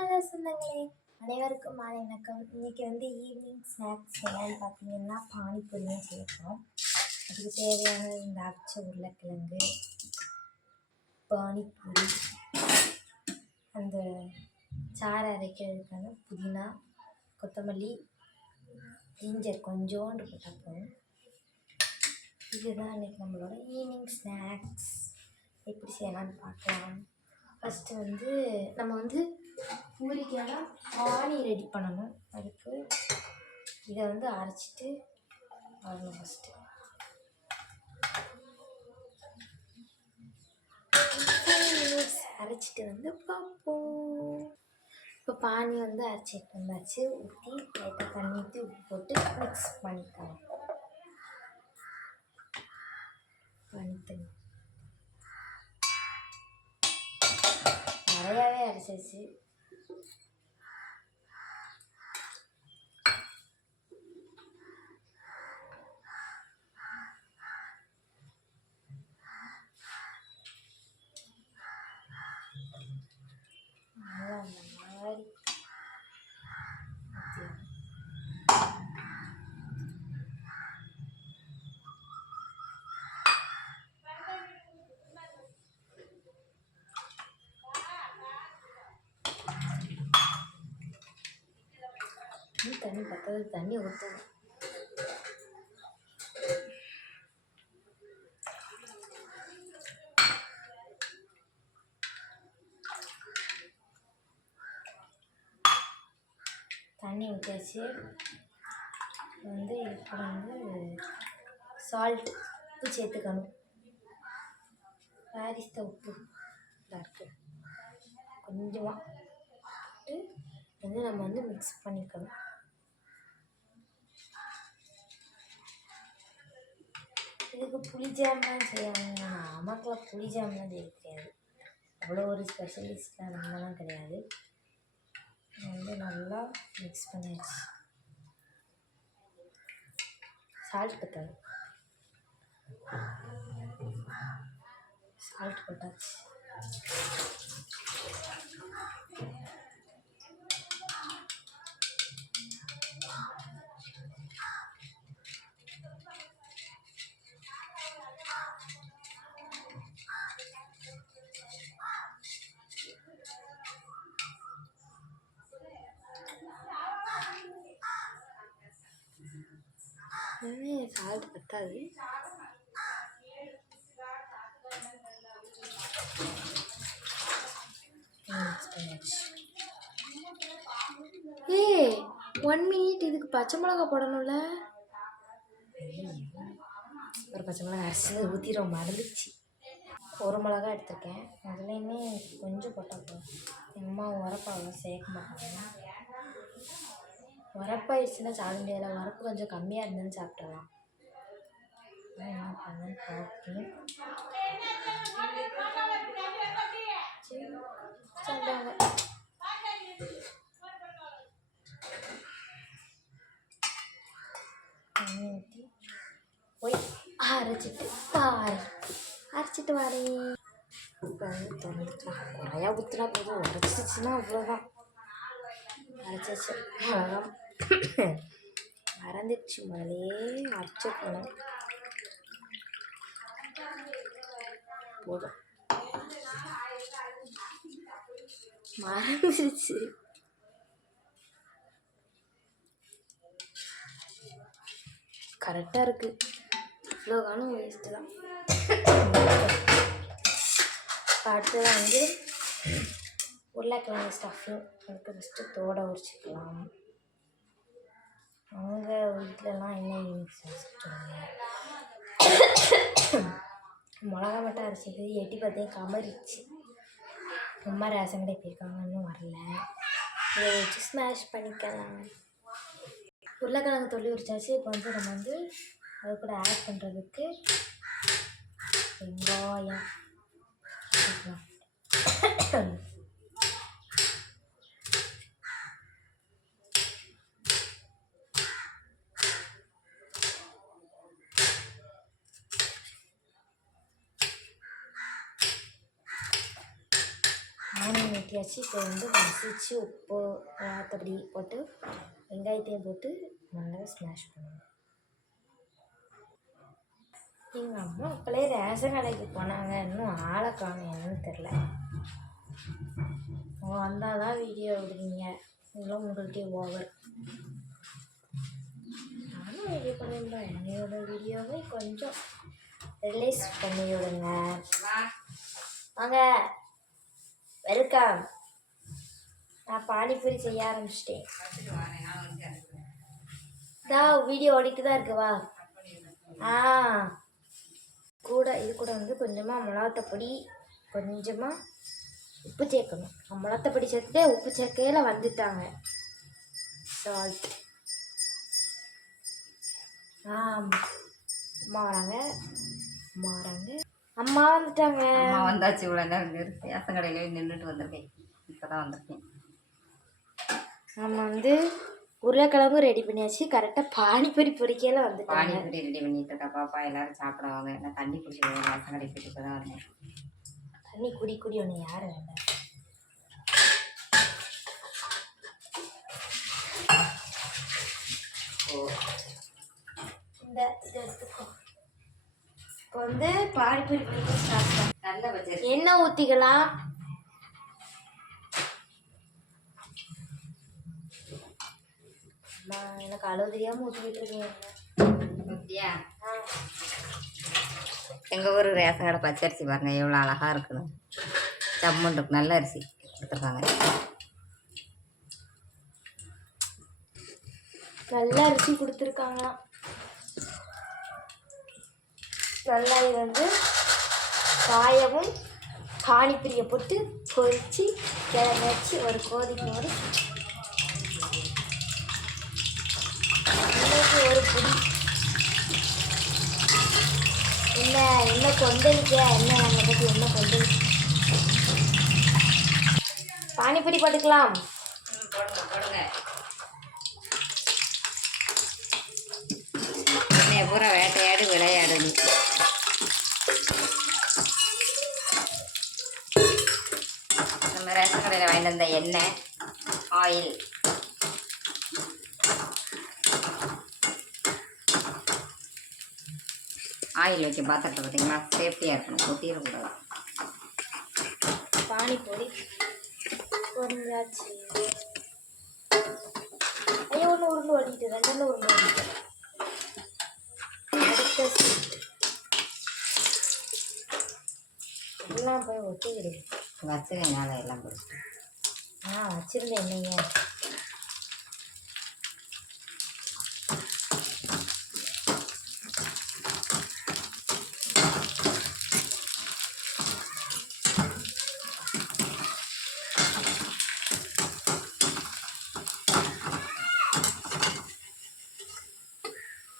Hello சொந்தங்களே, அனைவருக்கும் மாலை வணக்கம். இன்றைக்கி ஈவினிங் ஸ்நாக்ஸ் என்னன்னு பார்த்தீங்கன்னா பானிபூரியும் சேர்ப்போம். அதுக்கு தேவையான இந்த அவிச்ச உருளைக்கிழங்கு, பானிபூரி, அந்த சாறை அரைக்கிறதுக்கான புதினா, கொத்தமல்லி, ஜிஞ்சர் கொஞ்சோண்டு போட்டால் போதும். இதுதான் இன்றைக்கி நம்மளோட ஈவினிங் ஸ்நாக்ஸ். எப்படி செய்யலாம்னு பார்க்கலாம். ஃபஸ்ட்டு நம்ம பூரிக்கான பானி ரெடி பண்ணணும். அதுக்கு இதை அரைச்சிட்டு வரணும். ஃபஸ்ட்டு அரைச்சிட்டு பார்ப்போம். இப்போ பானி அரைச்சிட்டு வந்தாச்சு. ஊற்றி லைட்டாக தண்ணி ஊற்றி உப்பு போட்டு மிக்ஸ் பண்ணிக்கலாம். தண்ணி நிறையாவே அரைச்சிச்சு. தண்ணி பற்றது தண்ணி ஊற்றணும். தண்ணி ஊற்றியாச்சு. இப்போ சால்ட் உப்பு சேர்த்துக்கணும். பாரிஸ்த உப்பு இருக்கு கொஞ்சமாக போட்டு நம்ம மிக்ஸ் பண்ணிக்கணும். இதுக்கு புளி ஜாம்லாம் செய்வாங்க. நமக்குலாம் புளி ஜாம்லாம் செய்ய தெரியாது. அவ்வளோ ஒரு ஸ்பெஷலிஸ்டாக நம்மலாம் கிடையாது. நல்லா மிக்ஸ் பண்ணியாச்சு. சால்ட் பத்தாது, சால்ட் போட்டாச்சு. சால்ட் பத்தாது. ஏய் 1 மினிட், இதுக்கு பச்சை மிளகா போடணும்ல. ஒரு பச்சை மிளகா அரிசி ஊற்றிடும், மறந்துச்சு. ஒரு மிளகா எடுத்துருக்கேன். அதுலேயுமே கொஞ்சம் போட்டால் போதும். எங்கள் அம்மா உரப்பாக சேர்க்க மாட்டாங்க. உரப்பாயிடுச்சுன்னா சாப்பிட முடியாது. உரப்பு கொஞ்சம் கம்மியாக இருந்ததுன்னு சாப்பிடலாம். என்ன பண்ணேன்னு பார்ப்பேன். சொல்கிறாங்க தண்ணி ஊற்றி போய் அரைச்சிட்டு வரேன். இப்போ திறந்துக்கலாம். குறையா ஊற்றினா போதும், உரைச்சிச்சுன்னா அவ்வளோதான். அரைச்சாச்சு, அவ்வளோதான். மறந்துடுச்சு, முதலே அரைச்சிக்கணும். போதும், மறந்துடுச்சு. கரெக்டாக இருக்குது. இவ்வளோ காணும் வேஸ்ட்டு தான். அடுத்தது உருளைக்கிழங்கு ஸ்டஃபிங். அதுக்கு ஃபஸ்ட்டு தோடை உரிச்சிக்கலாம். அவங்க வீட்டிலலாம் என்ன யூனிக் வச்சுருவாங்க. மிளகா மட்டும் அரைச்சது எட்டி பார்த்தேன், கமரிச்சு. அம்மா ரேஷன் கடை போயிருக்காங்க, இன்னும் வரல. இதை வச்சு ஸ்மாஷ் பண்ணிக்கலாம். உருளைக்கிழங்கு தொல்லி உரிச்சாச்சு. இப்போ நம்ம அது கூட ஆட் பண்ணுறதுக்கு வெங்காயம் ஊற்றியாச்சு. இப்போ வந்து மசிச்சு உப்பு மற்றபடி போட்டு வெங்காயத்தையும் போட்டு நல்லா ஸ்மாஷ் பண்ணுவோம். எங்கள் அம்மா அப்பளே ரேஷன் கடைக்கு போனாங்க, இன்னும் ஆளை காணும், என்னன்னு தெரில. அவங்க வந்தால் தான் வீடியோ விடுவீங்க, நீங்களும் உங்கள்கிட்டே ஓவர். நானும் வீடியோ பண்ணிவிடுவேன், என்னையோட வீடியோவை கொஞ்சம் ரிலீஸ் பண்ணி விடுங்க. வாங்க, வெல்கம். நான் பானிபூரி செய்ய ஆரம்பிச்சிட்டேன். வீடியோ ஓடிட்டு தான் இருக்கு. வா. இது கூட வந்து கொஞ்சமாக மிளகாத்தப்பொடி, கொஞ்சமாக உப்பு சேர்க்கணும். மிளகாத்தப்பொடி சேர்த்துட்டு உப்பு சேர்க்கையில் வந்துட்டாங்க. சால்ட். அம்மா வராங்க, அம்மா வந்துட்டாங்க. அம்மா வந்தாச்சு. இவ்வளோ நேரம் ரேஷன் கடையிலே நின்றுட்டு வந்திருக்கேன். இப்போ தான் வந்திருக்கேன். நம்ம வந்து உருளைக்கிழங்கு ரெடி பண்ணியாச்சு. கரெக்டாக பானிபூரி பொரிக்கையில் வந்து பானிபூரி ரெடி பண்ணிட்டு இருக்கா பாப்பா. எல்லாரும் சாப்பிடுவாங்க. நான் தண்ணி குடிச்சிடுவேன். ரேஷன் கடை போயிட்டு இப்போ தான் வந்தேன். தண்ணி குடி ஒன்று யாரும் வேண்டாம். இந்த எடுத்துக்கோ. இப்போ வந்து பானிபூரி பொரிக்க ஸ்டார்ட் பண்ண. நல்ல பச்சை எண்ணெய் ஊற்றிக்கலாம். எனக்கு அளவு தெரியாமல் ஊற்றிக்கிட்டு இருக்கேன். எங்கள் ஊர் ரேஷன் கடை பச்சரிசி பாருங்கள் எவ்வளோ அழகாக இருக்குது. சம்மண்டுக்கு நல்ல அரிசி கொடுத்துருக்காங்க. நல்ல அரிசி கொடுத்துருக்காங்களாம். நல்லா இது வந்து காயவும் பானிபூரியை போட்டு பொரித்து கிளம்பி வச்சு ஒரு கோதிக்கு ஒரு ஒரு புடி என்ன கொந்தளிக்க என்ன நம்மளை பற்றி என்ன கொந்தளிக்க. பானிபூரி போட்டுக்கலாம். பூரா வேட்டையாடு விளையாடுது. நம்ம ரேஷன் கடையில் வாங்கிட்டு வந்த எண்ணெய், ஆயில், ஆயில் வைக்க பாத்திரத்தை பார்த்தீங்கன்னா சேஃப்டியாக இருக்கணும், கொட்டிடக்கூடாது. பானிபூரி பொரிஞ்சாச்சு. ஐயோ, ஒன்று உருண்டு ஓடிட்டு, ரெண்டு உருண்டு ஓடிட்டு. அடுத்த எல்லாம் போய் ஒட்டிக்கிடு. வச்சுருங்கனால எல்லாம் போச்சு. வச்சுருந்தேன். என்னைங்க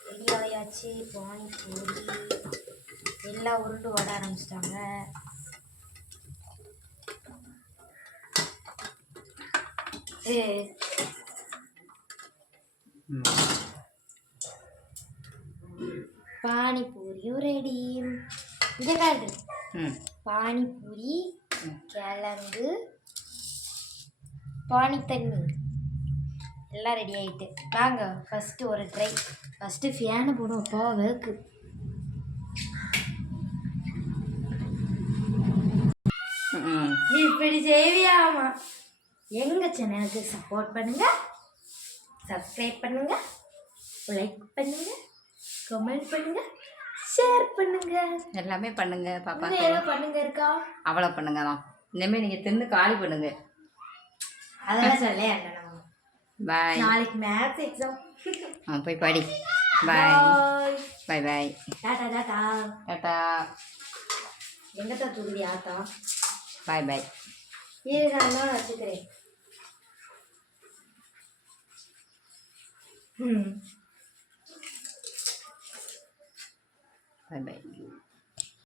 ரெடியாயாச்சு. பானிபூரி எல்லாம் உருண்டு ஓட ஆரம்பிச்சிட்டாங்க. பானிபூரியும் ரெடி. இங்கே காட்டு. பானிபூரி, கிழங்கு, பானி தண்ணி எல்லாம் ரெடி ஆகிட்டு. வாங்க ஃபஸ்ட்டு ஒரு ட்ரை. ஃபஸ்ட்டு ஃபேனை போடும். அப்போ வேர்க்கு. இப்படி செய்வியாமா? எங்கள் சேனலுக்கு சப்போர்ட் பண்ணுங்கள், சப்ஸ்கிரைப் பண்ணுங்கள், லைக் பண்ணுங்கள், கமெண்ட் பண்ணுங்கள், ஷேர் பண்ணுங்கள், எல்லாமே பண்ணுங்கள். பாப்பா எவ்வளோ பண்ணுங்க இருக்கா அவ்வளோ பண்ணுங்க தான். இனிமேல் நீங்கள் தின்னு காலி பண்ணுங்க. அதெல்லாம் சொல்ல. பாய். நாளைக்கு மேத்ஸ் எக்ஸாம். போய் படி. Bye bye bye. Tata tata tata. எங்கத்தா தூக்குதி ஆத்தா. பாய் பாய். நான் வச்சுக்கிறேன். பாய் பாய்.